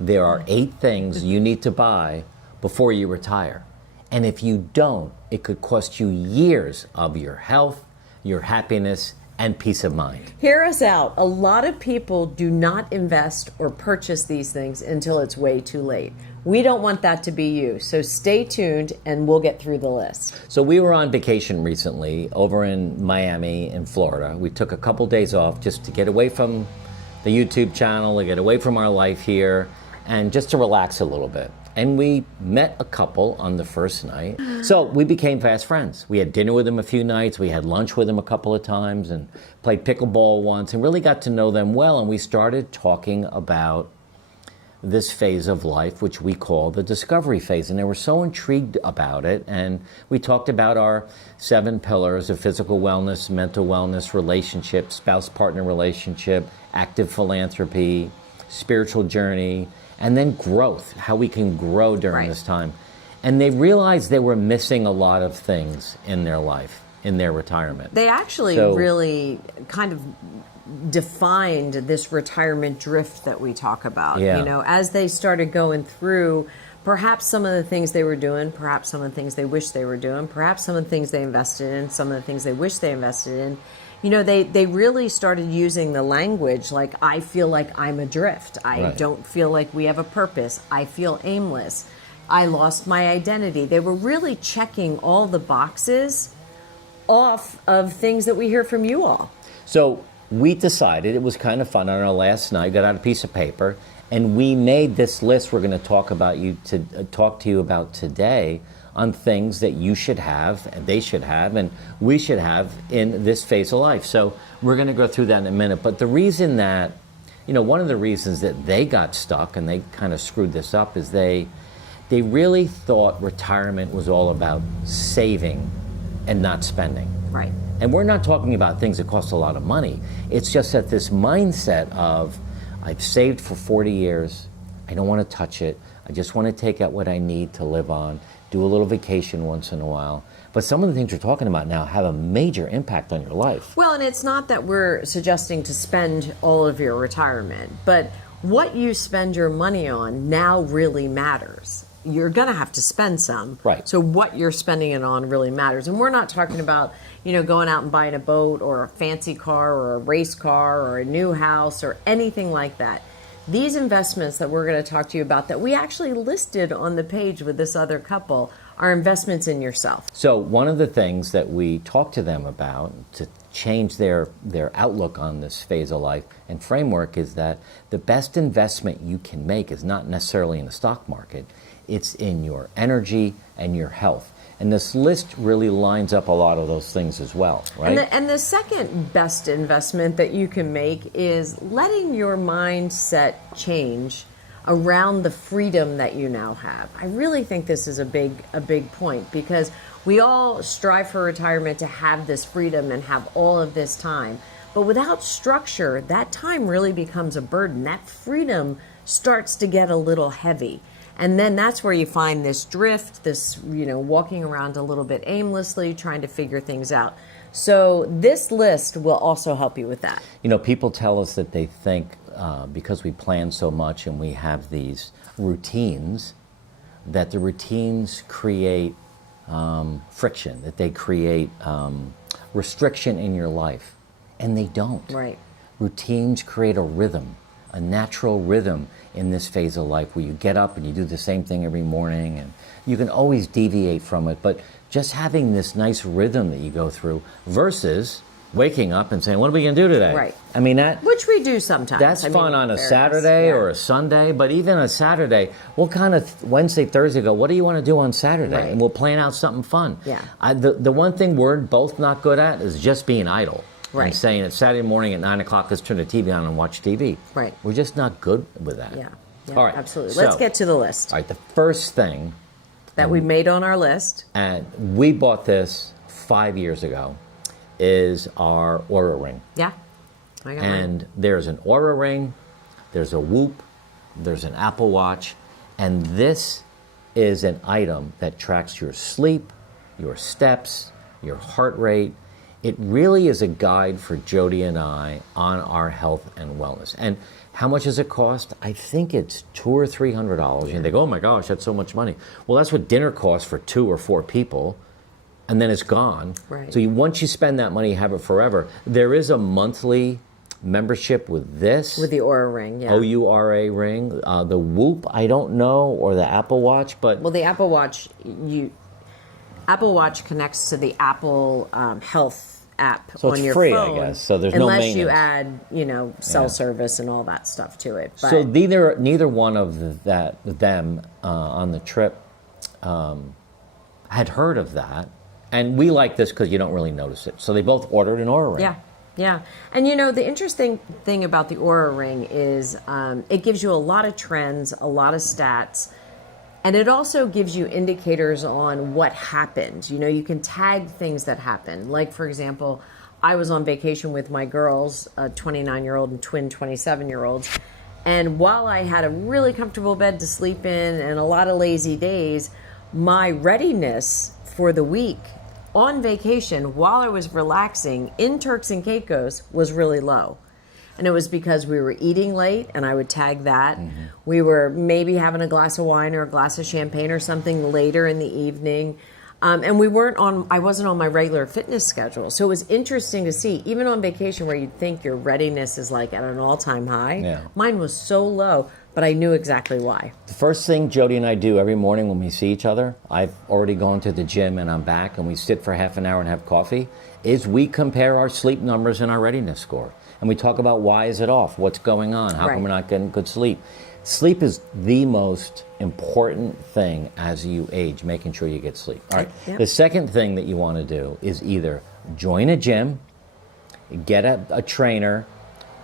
there are 8 things you need to buy before you retire. And if you don't, it could cost you years of your health, your happiness, and peace of mind. Hear us out. A lot of people do not invest or purchase these things until it's way too late. We don't want that to be you. So stay tuned and we'll get through the list. So we were on vacation recently over in Miami in Florida. We took a couple days off just to get away from the YouTube channel, to get away from our life here, and just to relax a little bit. And we met a couple on the first night. So we became fast friends. We had dinner with them a few nights. We had lunch with them a couple of times and played pickleball once and really got to know them well. And we started talking about this phase of life, which we call the discovery phase. And they were so intrigued about it. And we talked about our 7 pillars of physical wellness, mental wellness, relationship, spouse-partner relationship, active philanthropy, spiritual journey, and then growth, how we can grow during this time. And they realized they were missing a lot of things in their life, in their retirement. They actually really kind of defined this retirement drift that we talk about. Yeah. You know, as they started going through perhaps some of the things they were doing, perhaps some of the things they wish they were doing, perhaps some of the things they invested in, some of the things they wish they invested in. You know, they really started using the language like, I feel like I'm adrift. I don't feel like we have a purpose. I feel aimless. I lost my identity. They were really checking all the boxes off of things that we hear from you all. So we decided, it was kind of fun on our last night, got out a piece of paper, and we made this list we're going to talk to you about today on things that you should have, and they should have, and we should have in this phase of life. So we're going to go through that in a minute. But the reason that, you know, one of the reasons that they got stuck and they kind of screwed this up is they really thought retirement was all about saving and not spending. Right. And we're not talking about things that cost a lot of money. It's just that this mindset of, I've saved for 40 years, I don't want to touch it, I just want to take out what I need to live on, do a little vacation once in a while. But some of the things we're talking about now have a major impact on your life. Well, and it's not that we're suggesting to spend all of your retirement, but what you spend your money on now really matters. You're going to have to spend some. Right. So what you're spending it on really matters. And we're not talking about, you know, going out and buying a boat or a fancy car or a race car or a new house or anything like that. These investments that we're going to talk to you about that we actually listed on the page with this other couple are investments in yourself. So one of the things that we talked to them about to change their outlook on this phase of life and framework is that the best investment you can make is not necessarily in the stock market. It's in your energy and your health. And this list really lines up a lot of those things as well, right? And the second best investment that you can make is letting your mindset change around the freedom that you now have. I really think this is a big point because we all strive for retirement to have this freedom and have all of this time. But without structure, that time really becomes a burden. That freedom starts to get a little heavy. And then that's where you find this drift, this, you know, walking around a little bit aimlessly, trying to figure things out. So this list will also help you with that. You know, people tell us that they think because we plan so much and we have these routines, that the routines create friction, that they create restriction in your life. And they don't. Right. Routines create a rhythm, a natural rhythm in this phase of life where you get up and you do the same thing every morning and you can always deviate from it, but just having this nice rhythm that you go through versus waking up and saying, what are we going to do today? Right. I mean, that... Which we do sometimes. That's fun on a Saturday or a Sunday, but even a Saturday, we'll kind of Wednesday, Thursday go, what do you want to do on Saturday? Right. And we'll plan out something fun. Yeah. The one thing we're both not good at is just being idle. Right. And saying it's Saturday morning at 9 o'clock, let's turn the TV on and watch TV. Right. We're just not good with that. Yeah. All right. Absolutely. So, let's get to the list. All right. The first thing that we made on our list. And we bought this 5 years ago, is our Oura Ring. Yeah. I got and mine. There's an Oura Ring, there's a Whoop, there's an Apple Watch, and this is an item that tracks your sleep, your steps, your heart rate. It really is a guide for Jody and I on our health and wellness. And how much does it cost? I think it's $200 or $300. And they go, oh my gosh, that's so much money. Well, that's what dinner costs for 2 or 4 people. And then it's gone. Right. So once you spend that money, you have it forever. There is a monthly membership with this. With the Oura Ring, yeah. OURA ring. The Whoop, I don't know, or the Apple Watch, but... Well, the Apple Watch, Apple Watch connects to the Apple Health app so on your free, phone. I guess. So there's no unless you maintenance. add, cell service and all that stuff to it. But So neither one of them on the trip had heard of that. And we like this because you don't really notice it. So they both ordered an Oura Ring. yeah. Yeah. And the interesting thing about the Oura Ring is it gives you a lot of trends, a lot of stats, and it also gives you indicators on what happened. You can tag things that happen. Like, for example, I was on vacation with my girls, a 29-year-old and twin 27-year-olds. And while I had a really comfortable bed to sleep in and a lot of lazy days, my readiness for the week on vacation while I was relaxing in Turks and Caicos was really low. And it was because we were eating late, and I would tag that. Mm-hmm. We were maybe having a glass of wine or a glass of champagne or something later in the evening. And I wasn't on my regular fitness schedule. So it was interesting to see, even on vacation where you'd think your readiness is like at an all-time high, mine was so low, but I knew exactly why. The first thing Jody and I do every morning when we see each other, I've already gone to the gym and I'm back, and we sit for half an hour and have coffee, is we compare our sleep numbers and our readiness score. And we talk about why is it off, what's going on, how come we're not getting good sleep. Sleep is the most important thing as you age, making sure you get sleep. All right. Yep. The second thing that you want to do is either join a gym, get a trainer,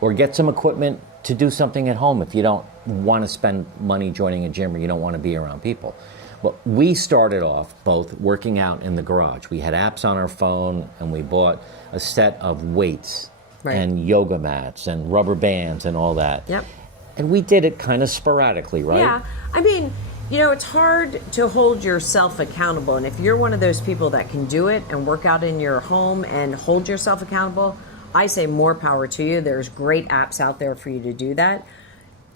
or get some equipment to do something at home if you don't want to spend money joining a gym or you don't want to be around people. Well, we started off both working out in the garage. We had apps on our phone, and we bought a set of weights and yoga mats and rubber bands and all that. Yep. And we did it kind of sporadically, right? Yeah. I mean, it's hard to hold yourself accountable. And if you're one of those people that can do it and work out in your home and hold yourself accountable, I say more power to you. There's great apps out there for you to do that.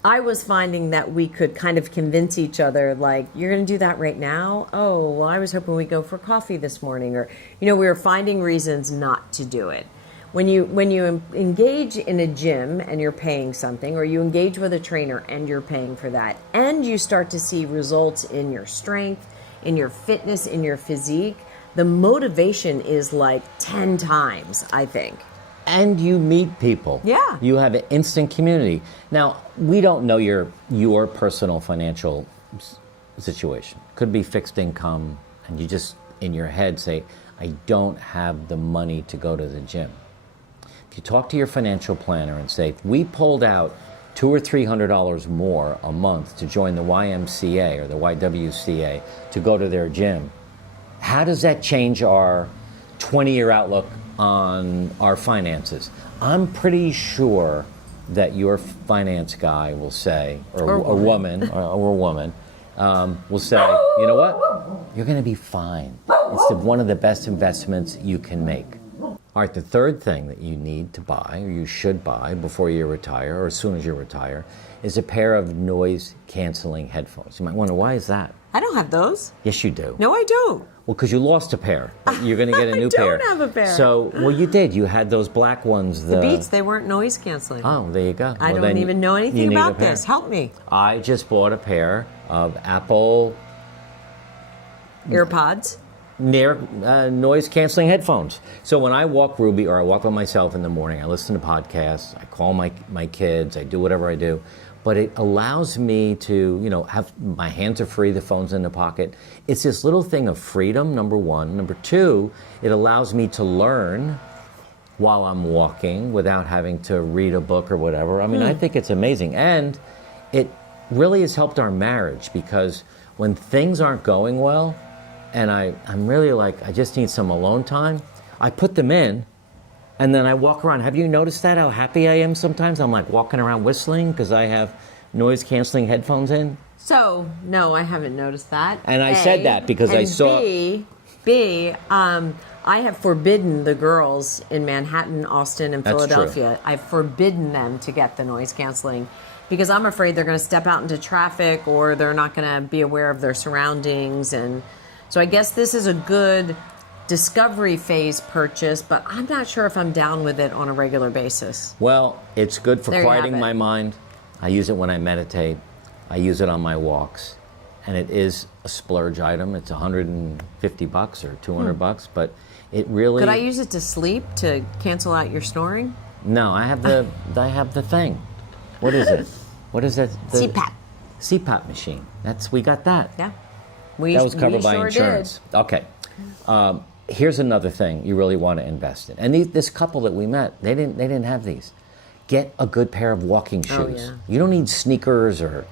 I was finding that we could kind of convince each other, like, you're going to do that right now? Oh, well, I was hoping we'd go for coffee this morning. Or, we were finding reasons not to do it. When you engage in a gym and you're paying something, or you engage with a trainer and you're paying for that, and you start to see results in your strength, in your fitness, in your physique, the motivation is like 10 times, I think. And you meet people. Yeah. You have an instant community. Now, we don't know your personal financial situation. Could be fixed income, and you just, in your head, say, I don't have the money to go to the gym. If you talk to your financial planner and say, if we pulled out $200 or $300 more a month to join the YMCA or the YWCA to go to their gym, how does that change our 20-year outlook on our finances? I'm pretty sure that your finance guy will say, or a woman, will say, you know what? You're going to be fine. It's one of the best investments you can make. All right, the third thing that you need to buy, or you should buy before you retire, or as soon as you retire, is a pair of noise-canceling headphones. You might wonder, why is that? I don't have those. Yes, you do. No, I don't. Well, because you lost a pair. You're going to get a new pair. I don't have a pair. So, well, you did. You had those black ones. The Beats, they weren't noise canceling. Oh, there you go. I don't even know anything about this. Help me. I just bought a pair of Apple AirPods. Noise-canceling headphones. So when I walk Ruby, or I walk by myself in the morning, I listen to podcasts, I call my kids, I do whatever I do. But it allows me to, have my hands are free, the phone's in the pocket. It's this little thing of freedom, number one. Number two, it allows me to learn while I'm walking without having to read a book or whatever. I mean, I think it's amazing. And it really has helped our marriage, because when things aren't going well, and I'm really like, I just need some alone time, I put them in, and then I walk around. Have you noticed that, how happy I am sometimes? I'm like walking around whistling because I have noise-canceling headphones in. So, no, I haven't noticed that. And I said that because I saw... B, I have forbidden the girls in Manhattan, Austin, and That's Philadelphia. I've forbidden them to get the noise canceling because I'm afraid they're going to step out into traffic or they're not going to be aware of their surroundings. And so I guess this is a good discovery phase purchase, but I'm not sure if I'm down with it on a regular basis. Well, it's good for There you have quieting it. my mind. I use it when I meditate. I use it on my walks. And it is a splurge item. It's $150 or $200, but it really... Could I use it to sleep to cancel out your snoring? No, I have the thing. What is it? What is that? The CPAP. CPAP machine. We got that. Yeah. That was covered by sure insurance. Okay. Here's another thing you really want to invest in. And this couple that we met, they didn't have these. Get a good pair of walking shoes. Yeah. You don't need sneakers or,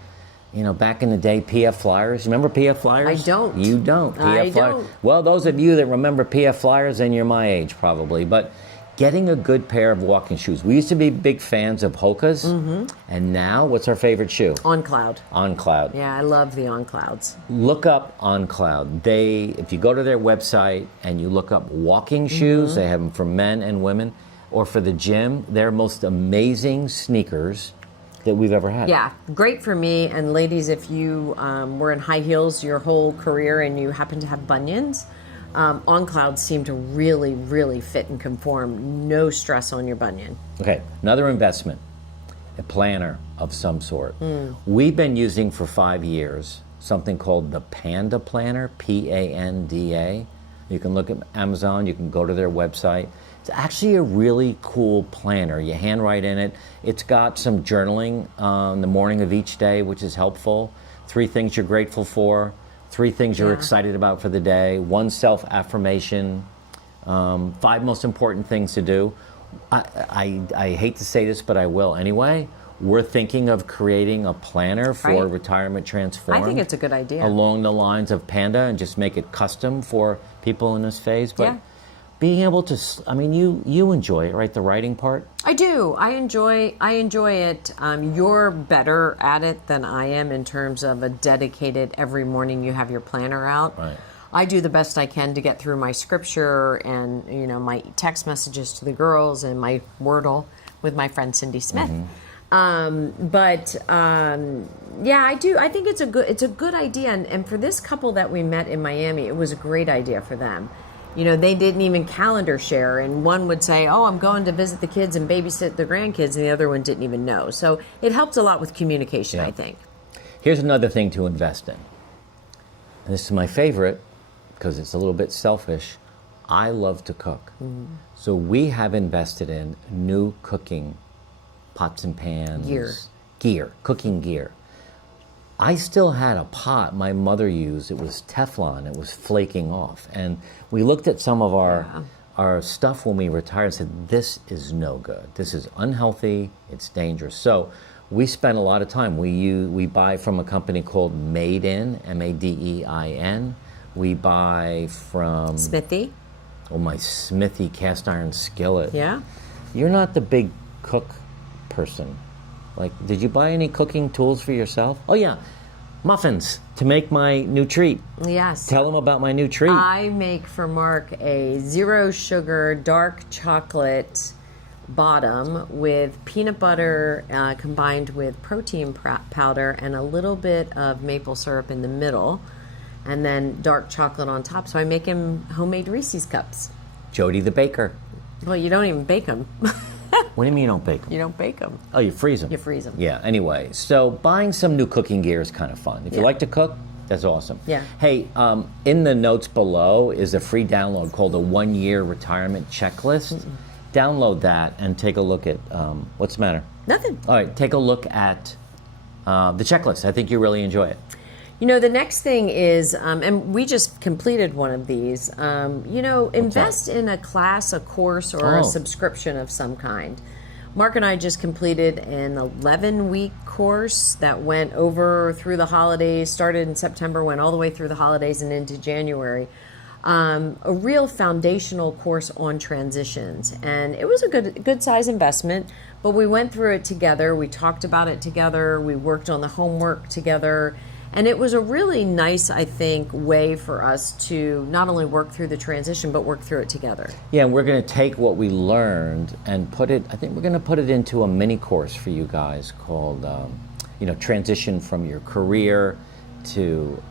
back in the day, PF Flyers. Remember PF Flyers? I don't. You don't. PF I Flyers. don't. Well, those of you that remember PF Flyers, then you're my age probably. But getting a good pair of walking shoes. We used to be big fans of Hoka's. Mm-hmm. And now, what's our favorite shoe? On Cloud. On Cloud. Yeah, I love the On Clouds. Look up On Cloud. If you go to their website and you look up walking shoes, they have them for men and women, or for the gym, they're most amazing sneakers that we've ever had. Yeah, great for me. And ladies, if you were in high heels your whole career and you happen to have bunions, On Cloud seem to really, really fit and conform. No stress on your bunion. Okay, another investment, a planner of some sort. We've been using for 5 years something called the Panda Planner, Panda. You can look at Amazon, you can go to their website. It's actually a really cool planner. You handwrite in it. It's got some journaling in the morning of each day, which is helpful. 3 things you're grateful for, 3 things you're excited about for the day, 1 self-affirmation, 5 most important things to do. I hate to say this, but I will anyway. We're thinking of creating a planner for Right. Retirement Transformed. I think it's a good idea. Along the lines of Panda, and just make it custom for people in this phase. But Yeah. being able to, you enjoy it, right? The writing part? I do. I enjoy it. You're better at it than I am in terms of a dedicated, every morning you have your planner out. Right. I do the best I can to get through my scripture and, my text messages to the girls and my Wordle with my friend Cindy Smith. Yeah, I do. I think it's a good idea. And for this couple that we met in Miami, it was a great idea for them. They didn't even calendar share, and one would say, "Oh, I'm going to visit the kids and babysit the grandkids," and the other one didn't even know. So it helped a lot with communication, Yeah. I think. Here's another thing to invest in. And this is my favorite because it's a little bit selfish. I love to cook. So we have invested in new cooking pots and pans. Cooking gear. I still had a pot my mother used. It was Teflon. It was flaking off. And we looked at some of our stuff when we retired and said, this is no good. This is unhealthy. It's dangerous. So we spent a lot of time. We buy from a company called Made In, Madein. We buy from... Smithy? Oh, my Smithy cast iron skillet. Yeah? You're not the big cook person. Like, did you buy any cooking tools for yourself? Oh, yeah. Muffins to make my new treat. Yes. Tell them about my new treat. I make for Mark a 0 sugar dark chocolate bottom with peanut butter combined with protein powder and a little bit of maple syrup in the middle, and then dark chocolate on top. So I make him homemade Reese's cups. Jody the baker. Well, you don't even bake them. What do you mean you don't bake them? You don't bake them. Oh, you freeze them. You freeze them. Yeah, anyway. So buying some new cooking gear is kind of fun. If you Yeah. like to cook, that's awesome. Yeah. Hey, in the notes below is a free download called the 1-Year Retirement Checklist. Download that and take a look at, what's the matter? Nothing. All right, take a look at the checklist. I think you really enjoy it. The next thing is, and we just completed one of these, invest in a class, a course, or a subscription of some kind. Mark and I just completed an 11-week course that went over through the holidays, started in September, went all the way through the holidays and into January. A real foundational course on transitions. And it was a good size investment, but we went through it together. We talked about it together. We worked on the homework together. And it was a really nice, I think, way for us to not only work through the transition, but work through it together. Yeah, and we're going to take what we learned and put it, I think we're going to put it into a mini course for you guys called, Transition from Your Career to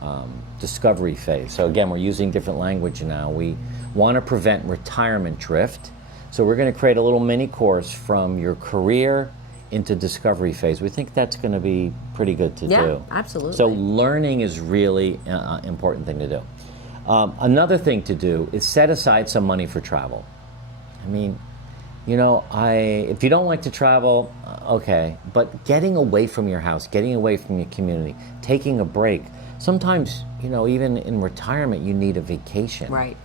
Discovery Phase. So again, we're using different language now. We want to prevent retirement drift. So we're going to create a little mini course from your career into discovery phase. We think that's going to be pretty good to do. Yeah, absolutely. So learning is really an important thing to do. Another thing to do is set aside some money for travel. I mean, if you don't like to travel, okay, but getting away from your house, getting away from your community, taking a break. Sometimes, even in retirement, you need a vacation. Right.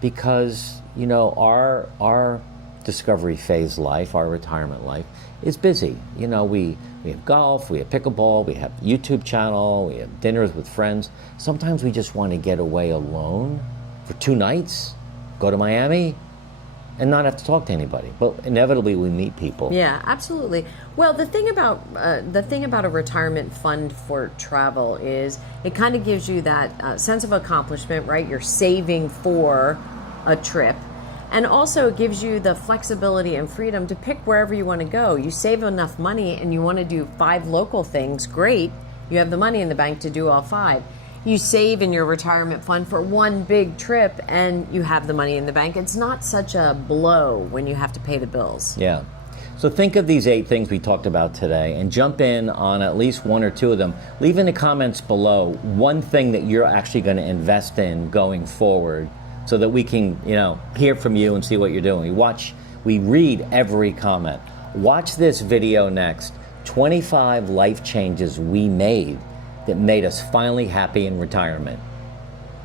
Because, our discovery phase life, our retirement life, is busy. We have golf, we have pickleball, we have YouTube channel, we have dinners with friends. Sometimes we just want to get away alone for 2 nights, go to Miami, and not have to talk to anybody. But inevitably we meet people. Yeah, absolutely. Well, the thing about a retirement fund for travel is it kind of gives you that sense of accomplishment, right? You're saving for a trip. And also it gives you the flexibility and freedom to pick wherever you want to go. You save enough money and you want to do 5 local things, great. You have the money in the bank to do all 5. You save in your retirement fund for 1 big trip and you have the money in the bank. It's not such a blow when you have to pay the bills. Yeah. So think of these 8 things we talked about today and jump in on at least 1 or 2 of them. Leave in the comments below one thing that you're actually going to invest in going forward, so that we can, hear from you and see what you're doing. We read every comment. Watch this video next. 25 life changes we made that made us finally happy in retirement.